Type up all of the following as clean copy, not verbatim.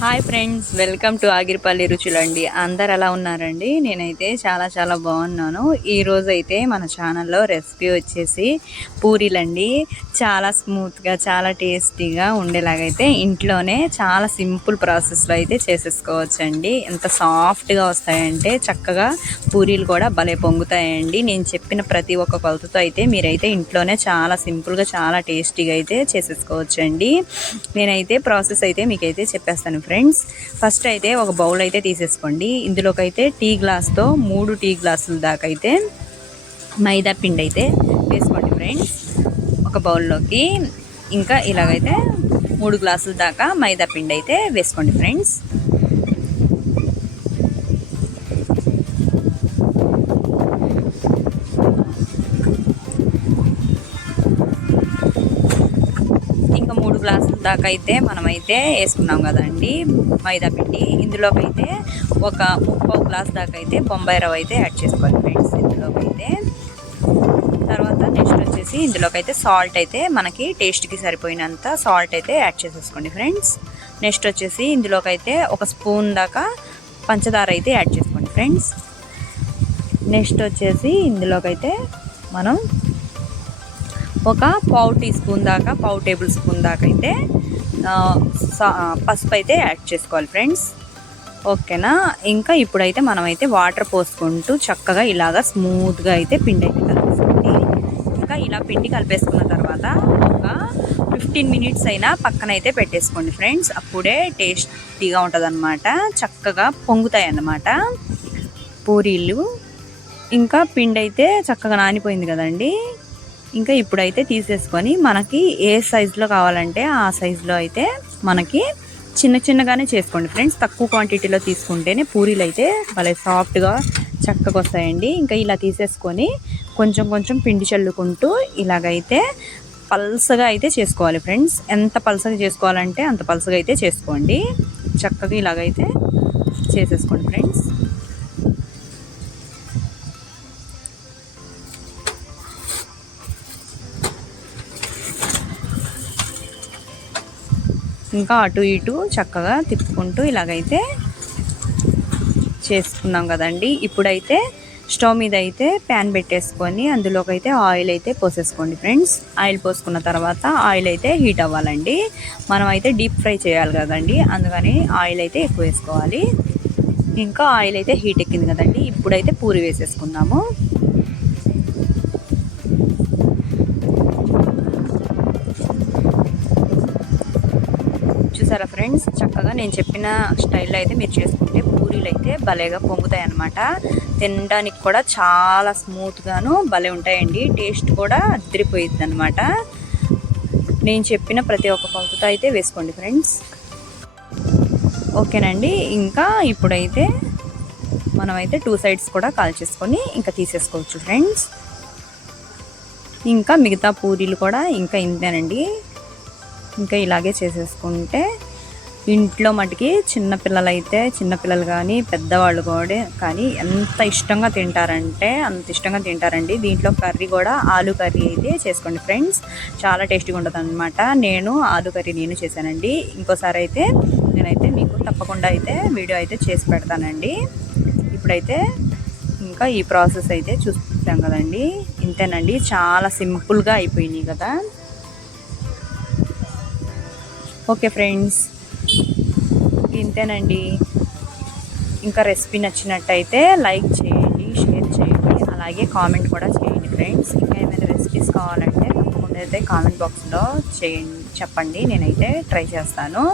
Hi friends, welcome to Agiripalli రుచులండి. అందరు ఎలా ఉన్నారండి? నేనైతే చాలా బాగున్నాను. ఈరోజు అయితే మన ఛానల్లో రెసిపీ వచ్చేసి పూరీలండి. చాలా స్మూత్గా, చాలా టేస్టీగా ఉండేలాగైతే ఇంట్లోనే చాలా సింపుల్ ప్రాసెస్లో అయితే చేసేసుకోవచ్చండి. ఎంత సాఫ్ట్గా వస్తాయంటే చక్కగా పూరీలు కూడా భలే పొంగుతాయండి. నేను చెప్పిన ప్రతి ఒక్క కొలతతో అయితే మీరైతే ఇంట్లోనే చాలా సింపుల్గా, చాలా టేస్టీగా అయితే చేసేసుకోవచ్చండి. నేనైతే ప్రాసెస్ అయితే మీకైతే చెప్పేస్తాను ఫ్రెండ్స్. ఫస్ట్ అయితే ఒక బౌల్ అయితే తీసేసుకోండి. ఇందులోకి అయితే టీ గ్లాస్తో 3 టీ గ్లాసుల దాకా అయితే మైదా పిండి అయితే వేసుకోండి ఫ్రెండ్స్ ఒక బౌల్లోకి. ఇంకా ఇలాగైతే 3 గ్లాసుల దాకా మైదా పిండి అయితే వేసుకోండి ఫ్రెండ్స్. ఇంకా 3 గ్లాసుల దాకా అయితే మనమైతే వేసుకున్నాం కదండి మైదా పిండి. ఇందులోకి అయితే ఒక 3/4 గ్లాస్ దాకా అయితే బొంబాయి రవ్వ అయితే యాడ్ చేసుకోవాలి ఫ్రెండ్స్ ఇందులోకి అయితే. తర్వాత నెక్స్ట్ వచ్చేసి ఇందులోకి అయితే సాల్ట్ అయితే మనకి టేస్ట్కి సరిపోయినంత సాల్ట్ అయితే యాడ్ చేసేసుకోండి ఫ్రెండ్స్. నెక్స్ట్ వచ్చేసి ఇందులోకి అయితే ఒక స్పూన్ దాకా పంచదార అయితే యాడ్ చేసుకోండి ఫ్రెండ్స్. నెక్స్ట్ వచ్చేసి ఇందులోకి అయితే మనం ఒక పావు టీ స్పూన్ దాకా, పావు టేబుల్ స్పూన్ దాకా అయితే పసుపు అయితే యాడ్ చేసుకోవాలి ఫ్రెండ్స్. ఓకేనా. ఇంకా ఇప్పుడైతే మనమైతే వాటర్ పోసుకుంటూ చక్కగా ఇలాగా స్మూత్గా అయితే పిండి అయితే కలిపేసుకోండి. ఇంకా ఇలా పిండి కలిపేసుకున్న తర్వాత ఒక 15 మినిట్స్ అయినా పక్కన అయితే పెట్టేసుకోండి ఫ్రెండ్స్. అప్పుడే టేస్టీగా ఉంటుంది అన్నమాట, చక్కగా పొంగుతాయి అన్నమాట పూరీలు. ఇంకా పిండి అయితే చక్కగా నానిపోయింది కదండి. ఇంకా ఇప్పుడైతే తీసేసుకొని మనకి ఏ సైజులో కావాలంటే ఆ సైజులో అయితే మనకి చిన్నగానే చేసుకోండి ఫ్రెండ్స్. తక్కువ క్వాంటిటీలో తీసుకుంటేనే పూరీలు అయితే భలే సాఫ్ట్గా చక్కగా వస్తాయండి. ఇంకా ఇలా తీసేసుకొని కొంచెం పిండి చల్లుకుంటూ ఇలాగైతే పల్సగా అయితే చేసుకోవాలి ఫ్రెండ్స్. ఎంత పల్సగా చేసుకోవాలంటే అంత పల్సగా అయితే చేసుకోండి. చక్కగా ఇలాగైతే చేసేసుకోండి ఫ్రెండ్స్. ఇంకా అటు ఇటు చక్కగా తిప్పుకుంటూ ఇలాగైతే చేసుకున్నాం కదండి. ఇప్పుడైతే స్టవ్ మీద అయితే ప్యాన్ పెట్టేసుకొని అందులోకి అయితే ఆయిల్ అయితే పోసేసుకోండి ఫ్రెండ్స్. ఆయిల్ పోసుకున్న తర్వాత ఆయిల్ అయితే హీట్ అవ్వాలండి. మనం అయితే డీప్ ఫ్రై చేయాలి కదండి, అందుకని ఆయిల్ అయితే ఎక్కువ వేసుకోవాలి. ఇంకా ఆయిల్ అయితే హీట్ ఎక్కింది కదండి. ఇప్పుడైతే పూరి వేసేసుకుందాము. చూసారా ఫ్రెండ్స్, చక్కగా నేను చెప్పిన స్టైల్లో అయితే మీరు చేసుకుంటే పూరీలు అయితే భలేగా పొంగుతాయి అన్నమాట. తినడానికి కూడా చాలా స్మూత్గాను భలే ఉంటాయండి. టేస్ట్ కూడా అదిరిపోయిద్ది అనమాట. నేను చెప్పిన ప్రతి ఒక్క కొలతతో అయితే వేసుకోండి ఫ్రెండ్స్. ఓకేనండి. ఇంకా ఇప్పుడైతే మనమైతే 2 సైడ్స్ కూడా కాల్చేసుకొని ఇంకా తీసేసుకోవచ్చు ఫ్రెండ్స్. ఇంకా మిగతా పూరీలు కూడా ఇంకా ఇంతేనండి. ఇంకా ఇలాగే చేసేసుకుంటే ఇంట్లో మటుకి చిన్నపిల్లలు కానీ పెద్దవాళ్ళు కూడా కానీ ఎంత ఇష్టంగా తింటారంటే అంత ఇష్టంగా తింటారండి. దీంట్లో కర్రీ కూడా ఆలు కర్రీ అయితే చేసుకోండి ఫ్రెండ్స్, చాలా టేస్టీగా ఉంటుంది అనమాట. నేను ఆలు కర్రీ చేశానండి. ఇంకోసారి అయితే నేనైతే మీకు తప్పకుండా అయితే వీడియో అయితే చేసి పెడతానండి. ఇప్పుడైతే ఇంకా ఈ ప్రాసెస్ అయితే చూస్తాం కదండి. ఇంతేనండి, చాలా సింపుల్గా అయిపోయినాయి కదా. ఓకే ఫ్రెండ్స్, ఇంతేనండి. ఇంకా రెసిపీ నచ్చినట్టయితే లైక్ చేయండి, షేర్ చేయండి, అలాగే కామెంట్ కూడా చేయండి ఫ్రెండ్స్. ఇంకా ఏమైనా రెసిపీస్ కావాలంటే తప్పకుండా అయితే కామెంట్ బాక్స్లో చెప్పండి, నేనైతే ట్రై చేస్తాను.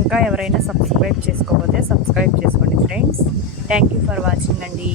ఇంకా ఎవరైనా సబ్స్క్రైబ్ చేసుకోకపోతే సబ్స్క్రైబ్ చేసుకోండి friends. Thank you for watching అండి.